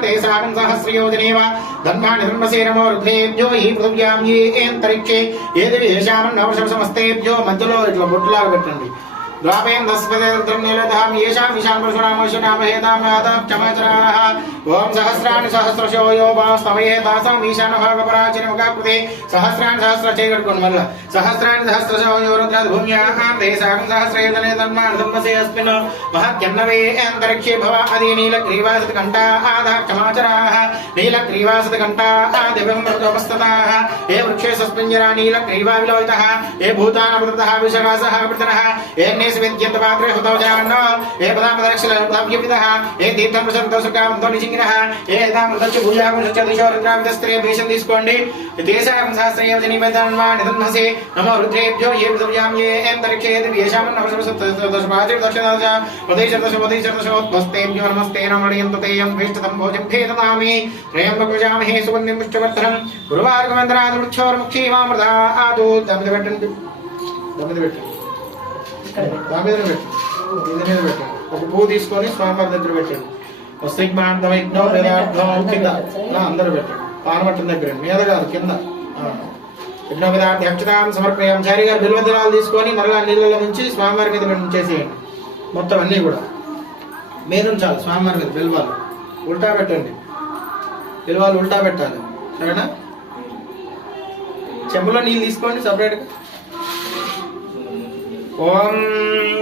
ते साकं सहस्रयोजनेव धन्वानि धर्मसे नमो రుద్రేభ్యో ఈ పృథివ్యాం ఏ అంతరిక్షే ఏది ఏషామన్నవశమస్తేభ్యో మధ్యలో ఇట్లా బొట్టులాగా పెట్టండి द्वापयन् दस्पतिरुद्रं नीलधाम येषां विशां पुरुषणामोषणामहेतामादां क्षमाचराः। ॐ सहस्राणि सहस्रशो यो वास्तवये तासाम् ईशानभागपराचिनमुखाकृते सहस्राणि सहस्रचैगड्गुण्मल्ल सहस्राणि सहस्रशो यो रुद्राद्भूम्याः देशां सहस्रयुतने तन्मार्धम्भसे अस्मिन्। महत्यन्नवे अन्तरिक्षे भव अधिनीलग्रीवासतकण्ठाः आधा क्षमाचराः। नीलग्रीवासतकण्ठाः दिव्यमृतोपस्तताः ये वृक्षे सस्पिञ्जरा नीलग्रीवा ये भूतानमृतः विषरासः मृतनः ये వృక్షే సస్మింజరా నీలగ్రీవా విలోహితः ఏ భూతానమృతः విషవాసः వృతనः ఏ నేసి విద్యంత పాత్రే హుతో జనాన్న ఏ పదామదరక్షలవ్యపితः ఏ తీర్థం ప్రసంతో సుఖావంతో నిచింగినः ఏ యథామృతచ్చు భూయాగుంశ దిశో రుద్రామితస్త్రియ భీషం తీసుకోండి దేశాం సహస్రయోజ నివేదన్మా నిధన్మసే నమో రుద్రేభ్యో ఏ పృథివ్యాం ఏ అంతరిక్షే దివ్యేషాం నమస్పదేశదశోపదేశదశోత్మస్తేభ్యో నమస్తే నమణయంత తేయం భీష్టతం భోజం భేదనామి త్రయంబక విజామహే సుగంధిం పుష్టివర్ధనం గురువార్గమంత్రాదుక్షోర్ముఖీమామృత ఆదు దమిద పెట్టండి దమిద పెట్టండి దాని మీద పెట్టండి ఇది మీద పెట్టండి ఒక పువ్వు తీసుకొని స్వామివారి దగ్గర పెట్టండి వస్త్రిగ్మాంతం యజ్ఞం వేదార్థం కింద. అందరూ పెట్టండి పానమట్టం దగ్గర మీద కాదు కింద. యజ్ఞ వేదార్థ సమర్పయాం చారి గారు బిల్వదళాలు తీసుకొని మరలా నీళ్ళలో నుంచి స్వామివారి మీద ఉంచేసేయండి మొత్తం అన్నీ కూడా. మీద ఉంచాలి స్వామివారి మీద బిల్వాలు ఉల్టా పెట్టండి. బిల్వాలు ఉల్టా పెట్టాలి. సరేనా? చెంబులో నీళ్ళు తీసుకోండి సపరేట్గా お。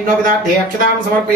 యజ్ఞోపదార్థే అక్షతాం సమర్పయామి